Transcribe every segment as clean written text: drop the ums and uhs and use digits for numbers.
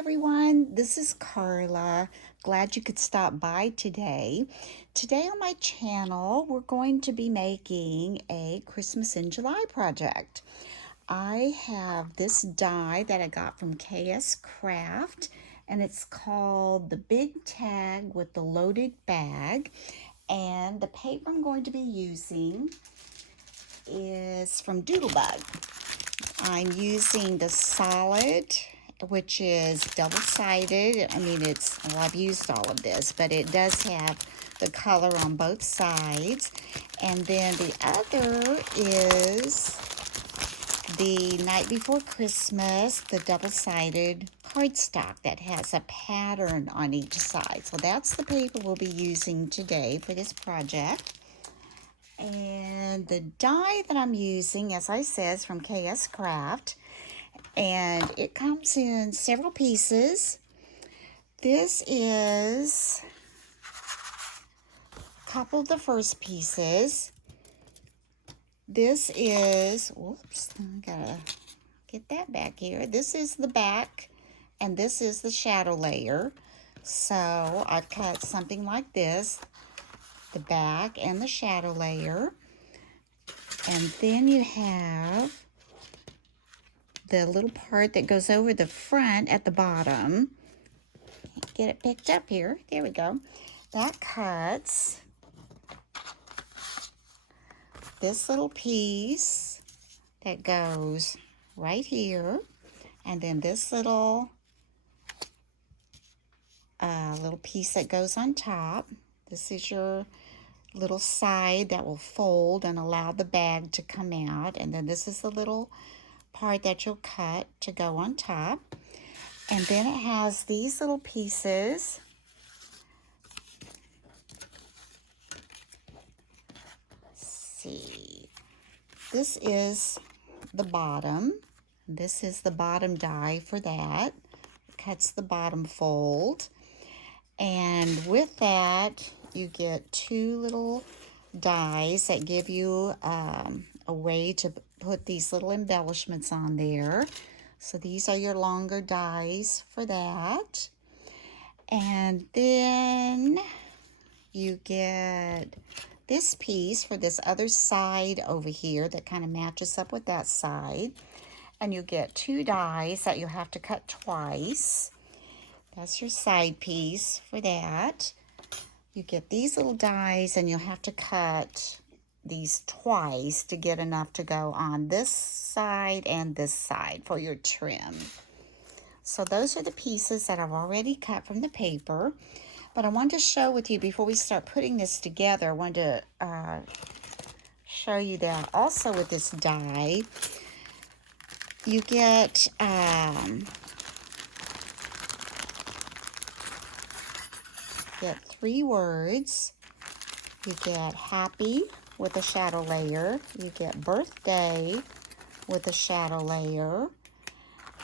everyone, this is Carla. Glad you could stop by today. Today on my channel, we're going to be making a Christmas in July project. I have this die that I got from KSCraft, and it's called the Big Tag with the Loaded Bag. And the paper I'm going to be using is from Doodlebug. I'm using the solid, which is double-sided. Well, I've used all of this, but it does have the color on both sides. And then the other is the Night Before Christmas, the double-sided cardstock that has a pattern on each side. So that's the paper we'll be using today for this project. And the die that I'm using, as I said, is from KSCraft. And it comes in several pieces. This is a couple of the first pieces. This is, whoops, I gotta get that back here. This is the back, and this is the shadow layer. So I've cut something like this, the back and the shadow layer. And then you have the little part that goes over the front at the bottom. Get it picked up here. There we go. That cuts this little piece that goes right here. And then this little piece that goes on top. This is your little side that will fold and allow the bag to come out. And then this is the little part that you'll cut to go on top. And then it has these little pieces. Let's see. This is the bottom. This is the bottom die for that. It cuts the bottom fold. And with that, you get two little dies that give you a way to put these little embellishments on there. So these are your longer dies for that. And then you get this piece for this other side over here that kind of matches up with that side. And you get two dies that you have to cut twice. That's your side piece for that. You get these little dies, and you'll have to cut these twice to get enough to go on this side and this side for your trim. So those are the pieces that I've already cut from the paper. But I wanted to show with you before we start putting this together, I wanted to show you that also with this die, you get three words. You get happy with a shadow layer. You get birthday with a shadow layer.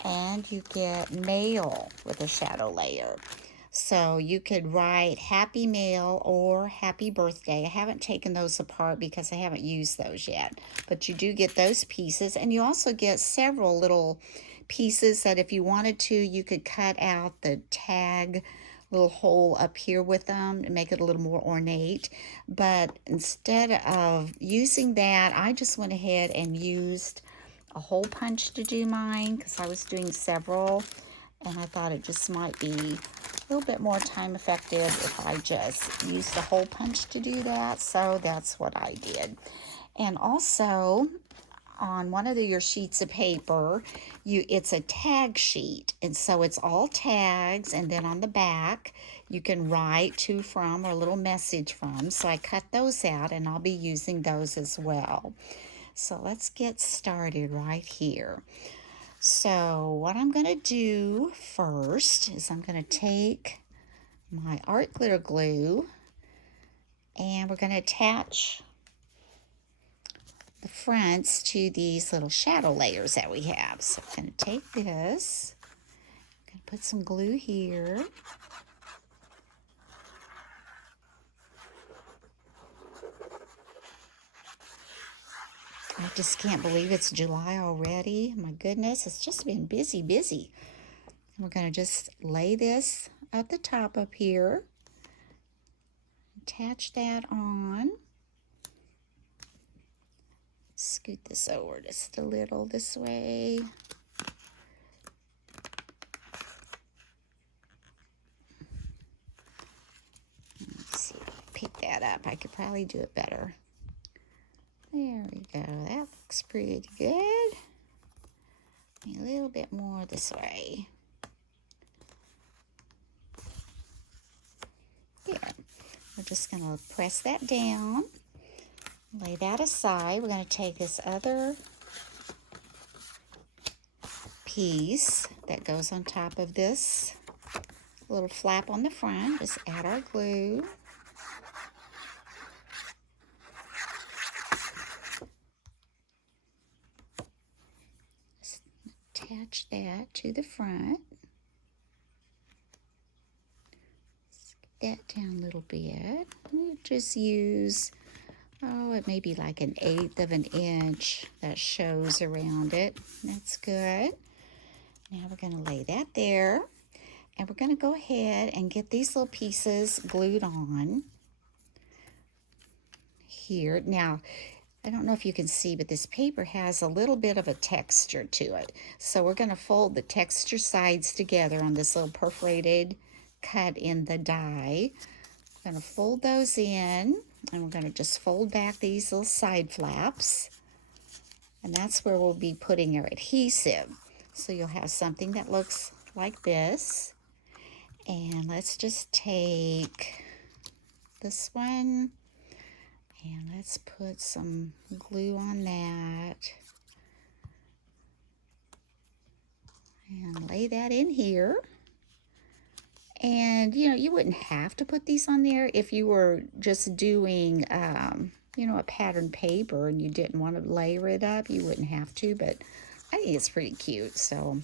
And you get mail with a shadow layer. So you could write happy mail or happy birthday. I haven't taken those apart because I haven't used those yet. But you do get those pieces. And you also get several little pieces that if you wanted to, you could cut out the tag little hole up here with them and make it a little more ornate. But instead of using that, I just went ahead and used a hole punch to do mine because I was doing several, and I thought it just might be a little bit more time effective if I just used a hole punch to do that. So that's what I did. And also on one of your sheets of paper, it's a tag sheet, and so it's all tags, and then on the back you can write to, from, or a little message from. So I cut those out, and I'll be using those as well. So let's get started right here. So what I'm going to do first is I'm going to take my art glitter glue, and we're going to attach the fronts to these little shadow layers that we have. So I'm going to take this, I'm going to put some glue here. I just can't believe it's July already. My goodness, it's just been busy. We're going to just lay this at the top up here. Attach that on. Scoot this over just a little this way. Let's see, pick that up. I could probably do it better. There we go. That looks pretty good. A little bit more this way. There. We're just going to press that down. Lay that aside. We're going to take this other piece that goes on top of this little flap on the front. Just add our glue. Just attach that to the front. Get that down a little bit. We'll just use, it may be like 1/8 of an inch that shows around it. That's good. Now we're going to lay that there. And we're going to go ahead and get these little pieces glued on here. Now, I don't know if you can see, but this paper has a little bit of a texture to it. So we're going to fold the texture sides together on this little perforated cut in the die. We're going to fold those in, and we're going to just fold back these little side flaps. And that's where we'll be putting our adhesive. So you'll have something that looks like this. And let's just take this one and let's put some glue on that and lay that in here. And you wouldn't have to put these on there if you were just doing a pattern paper and you didn't want to layer it up. You wouldn't have to, but I think it's pretty cute. So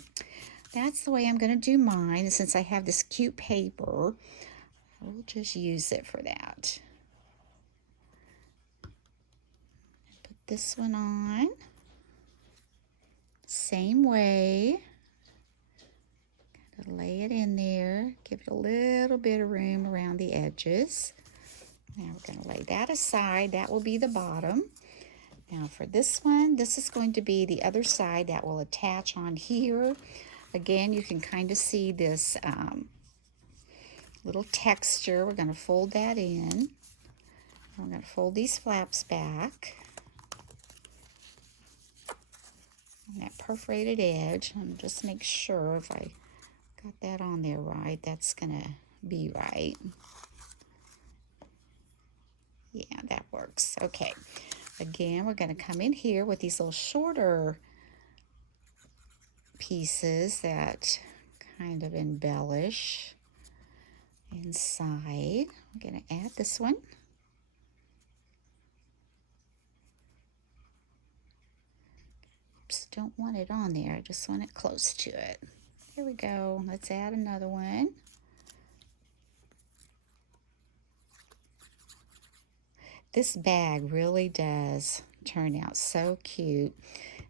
that's the way I'm going to do mine. And since I have this cute paper, we'll just use it for that. Put this one on. Same way. Gotta lay it in there. Give it a little bit of room around the edges. Now we're going to lay that aside. That will be the bottom. Now for this one, this is going to be the other side that will attach on here. Again, you can kind of see this little texture. We're going to fold that in. We're going to fold these flaps back. And that perforated edge, and just make sure if I got that on there right, that's going to be right. Yeah, that works. Okay. Again, we're going to come in here with these little shorter pieces that kind of embellish inside. I'm going to add this one. Just don't want it on there. I just want it close to it. Here we go. Let's add another one. This bag really does turn out so cute.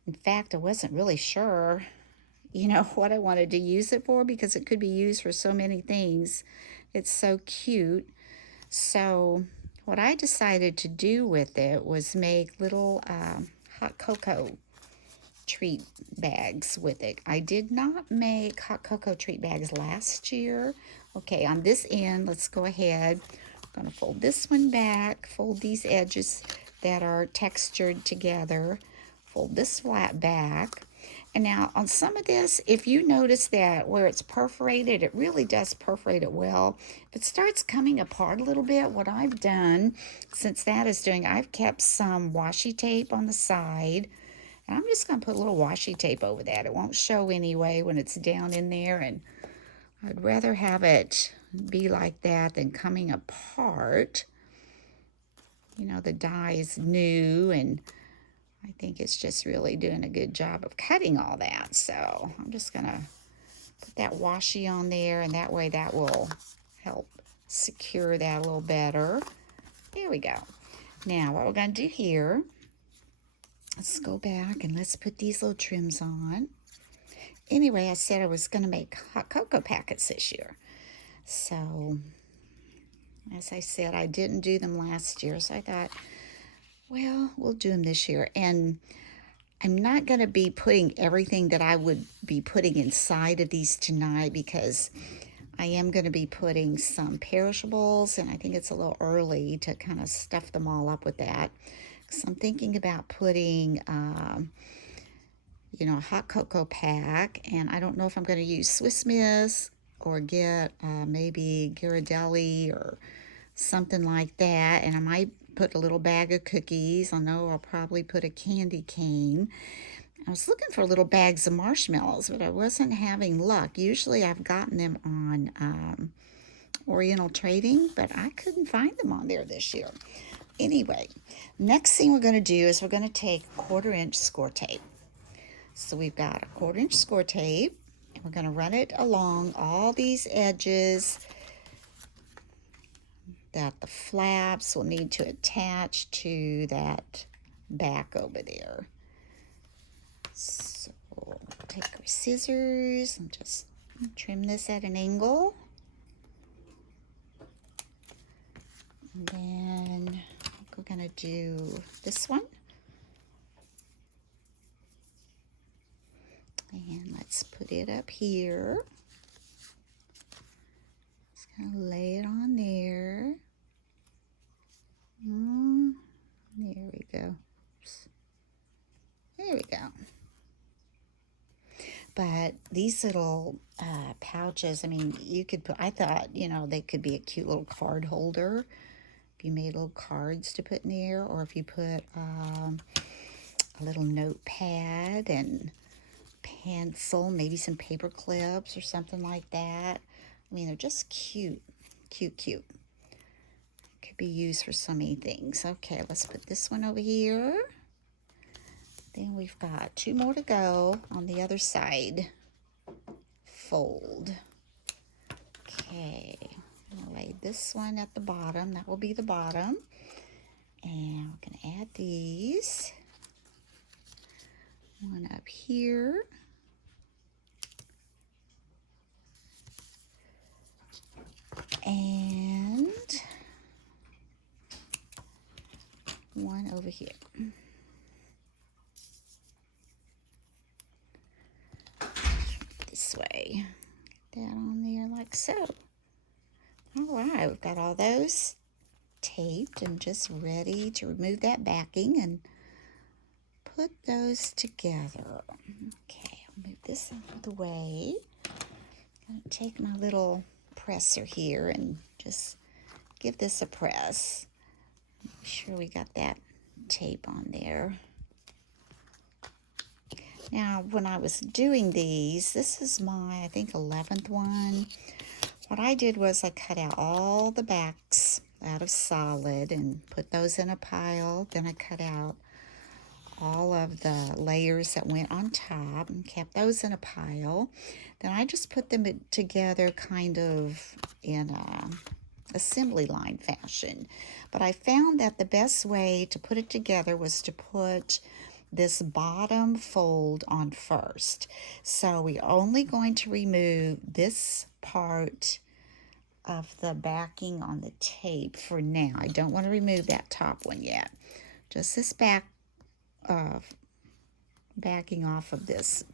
In fact, I wasn't really sure what I wanted to use it for because it could be used for so many things. It's so cute. So what I decided to do with it was make little hot cocoa treat bags with it. I did not make hot cocoa treat bags last year. Okay, on this end, let's go ahead. I'm going to fold this one back, fold these edges that are textured together, fold this flat back. And now on some of this, if you notice that where it's perforated, it really does perforate it well. If it starts coming apart a little bit, what I've done, since that is doing, I've kept some washi tape on the side. And I'm just going to put a little washi tape over that. It won't show anyway when it's down in there. And I'd rather have it be like that than coming apart. The die is new, and I think it's just really doing a good job of cutting all that. So I'm just going to put that washi on there, and that way that will help secure that a little better. There we go. Now what we're going to do here, let's go back and let's put these little trims on. anyway, I said I was going to make hot cocoa packets this year. So, as I said, I didn't do them last year, so I thought, well, we'll do them this year. And I'm not going to be putting everything that I would be putting inside of these tonight because I am going to be putting some perishables, and I think it's a little early to kind of stuff them all up with that. So I'm thinking about putting, a hot cocoa pack, and I don't know if I'm going to use Swiss Miss or get maybe Ghirardelli or something like that, and I might put a little bag of cookies. I know I'll probably put a candy cane. I was looking for little bags of marshmallows, but I wasn't having luck. Usually I've gotten them on Oriental Trading, but I couldn't find them on there this year. Anyway, next thing we're going to do is we're going to take 1/4-inch score tape. So we've got a 1/4-inch score tape, and we're going to run it along all these edges that the flaps will need to attach to that back over there. So take our scissors and just trim this at an angle. And then we're going to do this one. And let's put it up here. Just going to lay it on there. There we go. Oops. There we go. But these little pouches, I mean, you could put, I thought, they could be a cute little card holder. If you made little cards to put in there, or if you put a little notepad and pencil, maybe some paper clips or something like that. I mean, they're just cute, cute, cute. Could be used for so many things. Okay, let's put this one over here. Then we've got 2 more to go on the other side. Fold. Okay, I'll lay this one at the bottom. That will be the bottom. And we're going to add these. One up here. And one over here. This way. Get that on there like so. All right, we've got all those taped and just ready to remove that backing and put those together. Okay, I'll move this out of the way. I'm going to take my little presser here and just give this a press. Make sure we got that tape on there. Now, when I was doing these, this is my, I think, 11th one. What I did was I cut out all the backs out of solid and put those in a pile. Then I cut out all of the layers that went on top and kept those in a pile. Then I just put them together kind of in a assembly line fashion. But I found that the best way to put it together was to put this bottom fold on first. So we're only going to remove this part of the backing on the tape for now. I don't want to remove that top one yet. Just this backing off of this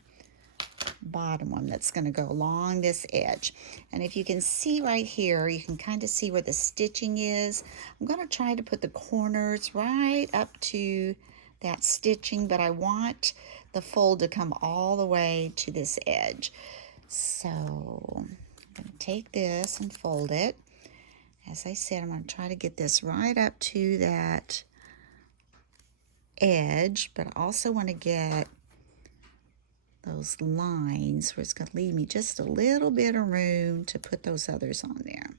bottom one that's going to go along this edge. And if you can see right here, you can kind of see where the stitching is. I'm going to try to put the corners right up to that stitching, but I want the fold to come all the way to this edge. So I'm going to take this and fold it. As I said, I'm going to try to get this right up to that edge, but I also want to get those lines where it's going to leave me just a little bit of room to put those others on there.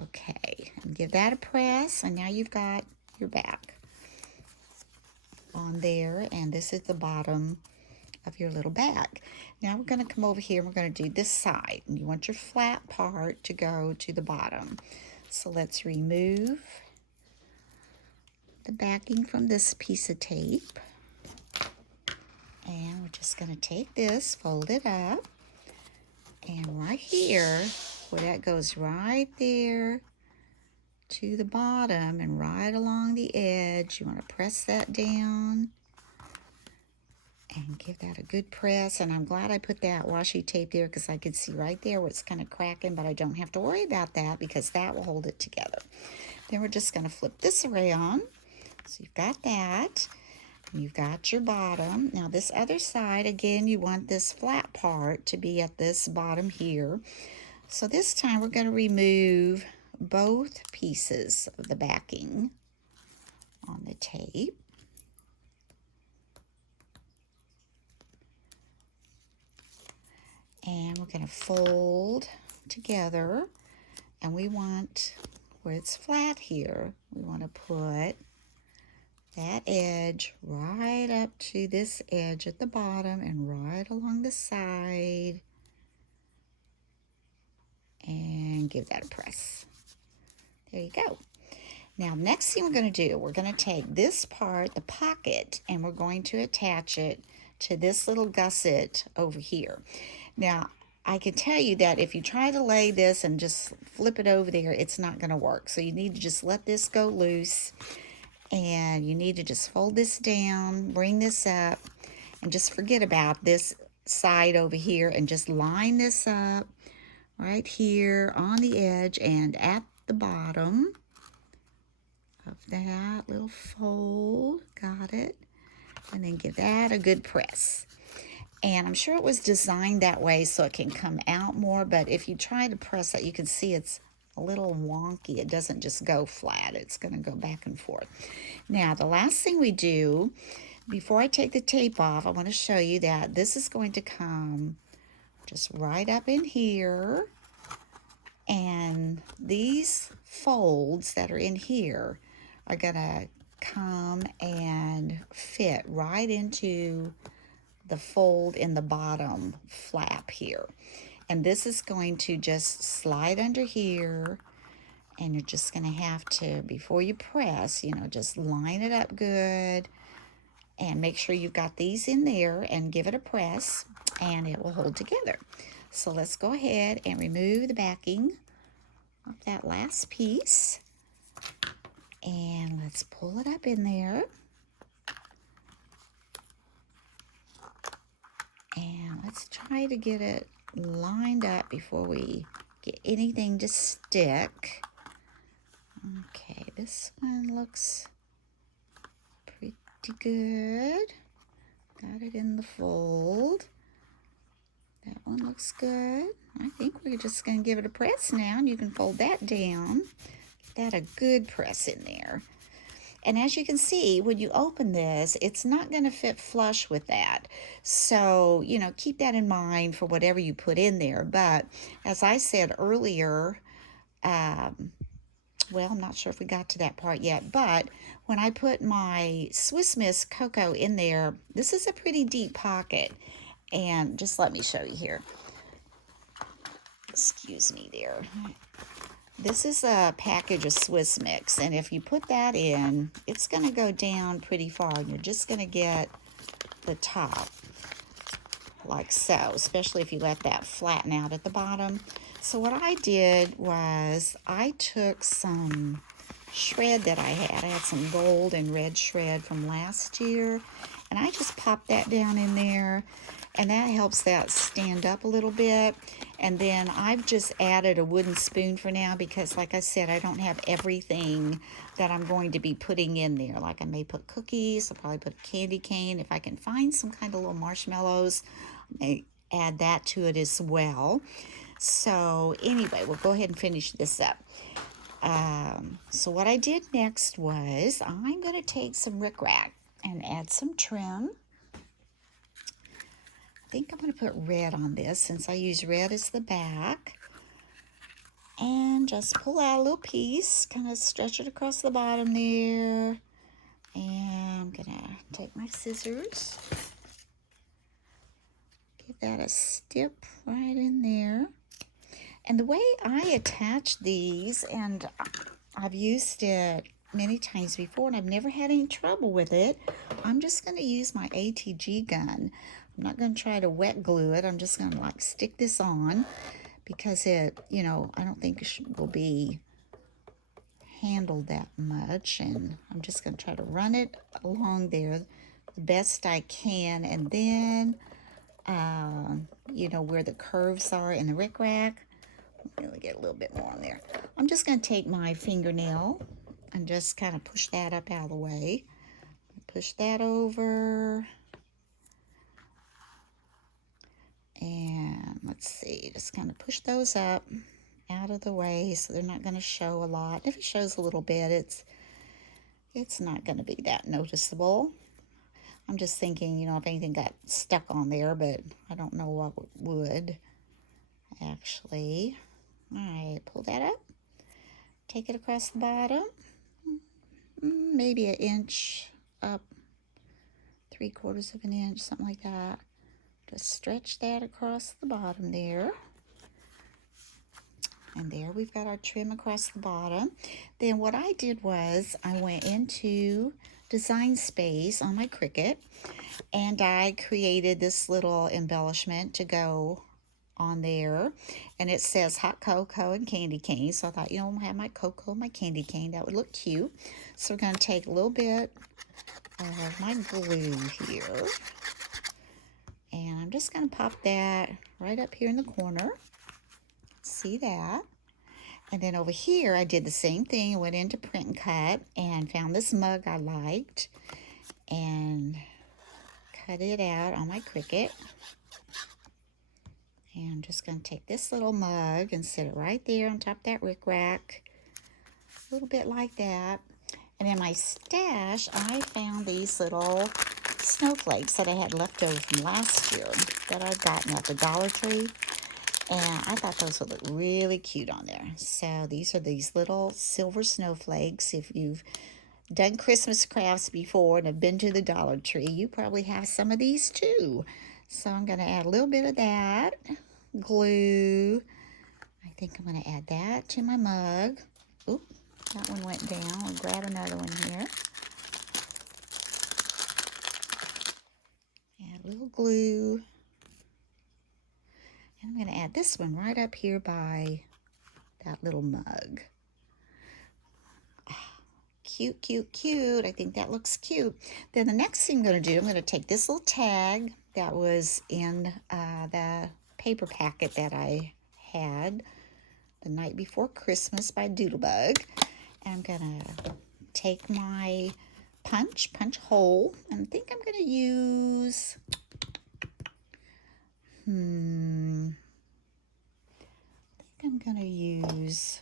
Okay, and give that a press, and now you've got your back on there, and this is the bottom of your little bag. Now we're going to come over here and we're going to do this side, and you want your flat part to go to the bottom. So let's remove the backing from this piece of tape, And we're just going to take this, fold it up, and right here, where that goes right there to the bottom and right along the edge, you want to press that down and give that a good press. And I'm glad I put that washi tape there because I could see right there what's kind of cracking, but I don't have to worry about that because that will hold it together. Then we're just going to flip this around. So you've got that. You've got your bottom. Now this other side, again, you want this flat part to be at this bottom here. So this time we're going to remove both pieces of the backing on the tape. And we're going to fold together. And we want, where it's flat here, we want to put that edge right up to this edge at the bottom and right along the side, and give that a press. There you go. Now next thing we're going to do, we're going to take this part, the pocket, and we're going to attach it to this little gusset over here. Now I can tell you that if you try to lay this and just flip it over there, it's not going to work. So you need to just let this go loose. And you need to just fold this down, bring this up, and just forget about this side over here and just line this up right here on the edge and at the bottom of that little fold. Got it? And then give that a good press. And I'm sure it was designed that way so it can come out more, but if you try to press it, you can see it's a little wonky. It doesn't just go flat. It's going to go back and forth. Now, the last thing we do, before I take the tape off, I want to show you that this is going to come just right up in here. And these folds that are in here are going to come and fit right into the fold in the bottom flap here. And this is going to just slide under here, and you're just going to have to, before you press, just line it up good and make sure you've got these in there and give it a press, and it will hold together. So let's go ahead and remove the backing of that last piece, and let's pull it up in there. And let's try to get it lined up before we get anything to stick. Okay, this one looks pretty good. Got it in the fold. That one looks good. I think we're just going to give it a press now, and you can fold that down. Get that a good press in there. And as you can see, when you open this, it's not going to fit flush with that. So, keep that in mind for whatever you put in there. But as I said earlier, well, I'm not sure if we got to that part yet, but when I put my Swiss Miss Cocoa in there, this is a pretty deep pocket. And just let me show you here. Excuse me there. This is a package of Swiss Mix, and if you put that in, it's going to go down pretty far, and you're just going to get the top like so, especially if you let that flatten out at the bottom. So what I did was I took some shred that I had. I had some gold and red shred from last year, and I just popped that down in there, and that helps that stand up a little bit. And then I've just added a wooden spoon for now because, like I said, I don't have everything that I'm going to be putting in there. Like I may put cookies, I'll probably put a candy cane. If I can find some kind of little marshmallows, I may add that to it as well. So anyway, we'll go ahead and finish this up. So what I did next was I'm going to take some rickrack and add some trim. I think I'm going to put red on this since I use red as the back. And just pull out a little piece, kind of stretch it across the bottom there. And I'm going to take my scissors, give that a stip right in there. And the way I attach these, and I've used it many times before, and I've never had any trouble with it. I'm just going to use my ATG gun. I'm not going to try to wet glue it. I'm just going to like stick this on because it, you know, I don't think it will be handled that much, and I'm just going to try to run it along there the best I can, and then you know, where the curves are in the rickrack, let me get a little bit more on there. I'm just going to take my fingernail and just kind of push that up out of the way. Push that over, and let's see, just kind of push those up out of the way so they're not going to show a lot. If it shows a little bit, it's not going to be that noticeable. I'm just thinking, you know, if anything got stuck on there, but I don't know what would actually. All right, pull that up, take it across the bottom, maybe an inch up, 3/4 of an inch, something like that. Just stretch that across the bottom there. And there we've got our trim across the bottom. Then what I did was I went into Design Space on my Cricut, and I created this little embellishment to go on there, and it says hot cocoa and candy cane. So I thought, you know, I'll have my cocoa and my candy cane. That would look cute. So we're going to take a little bit of my glue here, and I'm just going to pop that right up here in the corner. See that? And then over here, I did the same thing. I went into Print and Cut and found this mug I liked and cut it out on my Cricut. And I'm just going to take this little mug and sit it right there on top of that rickrack. A little bit like that. And in my stash, I found these little snowflakes that I had left over from last year that I'd gotten at the Dollar Tree. And I thought those would look really cute on there. So these are these little silver snowflakes. If you've done Christmas crafts before and have been to the Dollar Tree, you probably have some of these too. So I'm going to add a little bit of that glue. I think I'm going to add that to my mug. Oop, that one went down. I'll grab another one here. Add a little glue. And I'm going to add this one right up here by that little mug. Cute, cute, cute. I think that looks cute. Then the next thing I'm going to do, I'm going to take this little tag that was in the paper packet that I had the night before Christmas by Doodlebug. And I'm going to take my punch hole, and I think I'm going to use, I think I'm going to use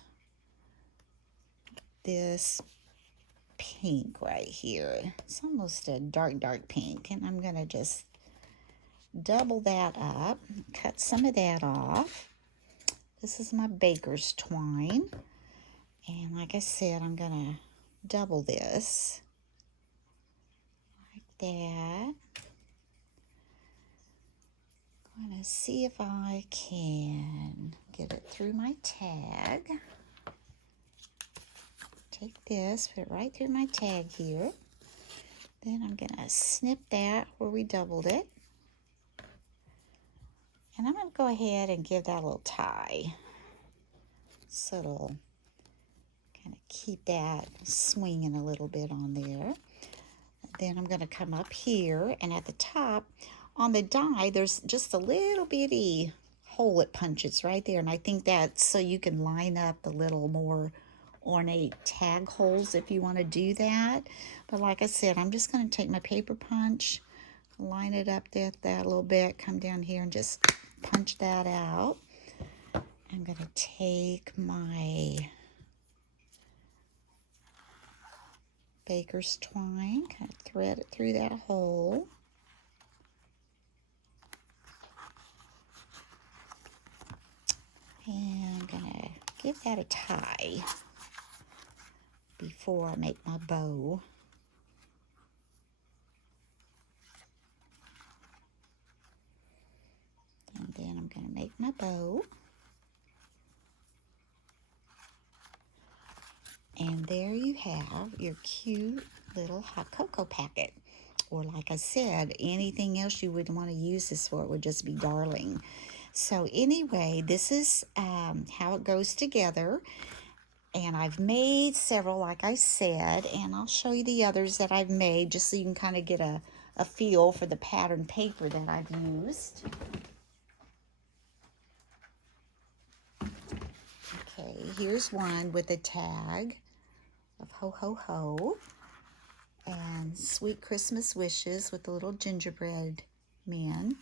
this pink right here. It's almost a dark pink, and I'm going to just double that up, cut some of that off. This is my baker's twine, and like I said, I'm going to double this like that. I'm going to see if I can get it through my tag. Take this, put it right through my tag here. Then I'm going to snip that where we doubled it. And I'm going to go ahead and give that a little tie. So it'll kind of keep that swinging a little bit on there. Then I'm going to come up here, and at the top on the die, there's just a little bitty hole it punches right there. And I think that's so you can line up the little more ornate tag holes if you want to do that. But like I said, I'm just going to take my paper punch, line it up there that little bit, come down here and just punch that out. I'm going to take my baker's twine, kind of thread it through that hole. And I'm going to give that a tie before I make my bow. And then I'm going to make my bow. And there you have your cute little hot cocoa packet. Or like I said, anything else you would want to use this for, it would just be darling. So anyway, this is how it goes together. And I've made several, like I said, and I'll show you the others that I've made just so you can kind of get a feel for the pattern paper that I've used. Okay, here's one with a tag of ho ho ho and sweet Christmas wishes with the little gingerbread man.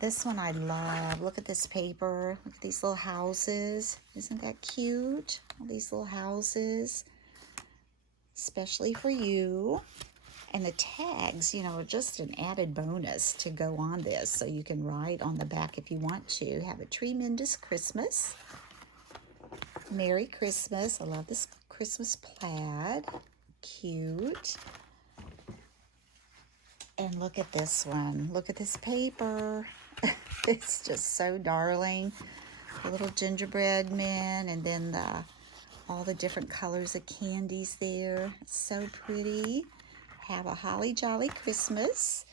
This one I love. Look at this paper. Look at these little houses. Isn't that cute? All these little houses, especially for you. And the tags, you know, are just an added bonus to go on this. So you can write on the back if you want to. Have a tremendous Christmas. Merry Christmas. I love this Christmas plaid. Cute. And look at this one. Look at this paper. It's just so darling. The little gingerbread men, and then all the different colors of candies there. It's so pretty. Have a holly jolly Christmas.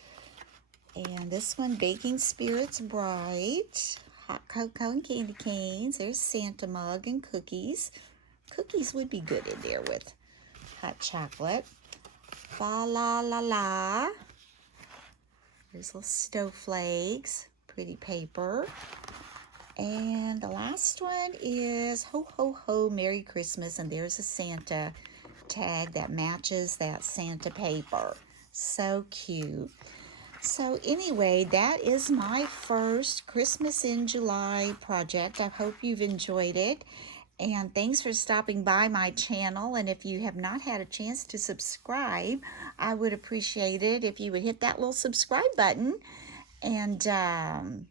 And this one, Baking Spirits Bright. Hot cocoa and candy canes. There's Santa mug and cookies. Cookies would be good in there with hot chocolate. Fa la la la. There's little snowflakes. Pretty paper. And the last one is Ho Ho Ho Merry Christmas. And there's a Santa tag that matches that Santa paper. So cute. So anyway, that is my first Christmas in July project. I hope you've enjoyed it. And thanks for stopping by my channel. And if you have not had a chance to subscribe, I would appreciate it if you would hit that little subscribe button. And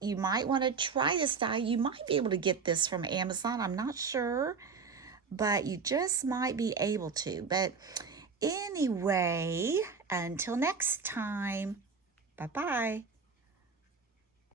you might want to try this die. You might be able to get this from Amazon. I'm not sure, but you just might be able to. But anyway, until next time, bye-bye.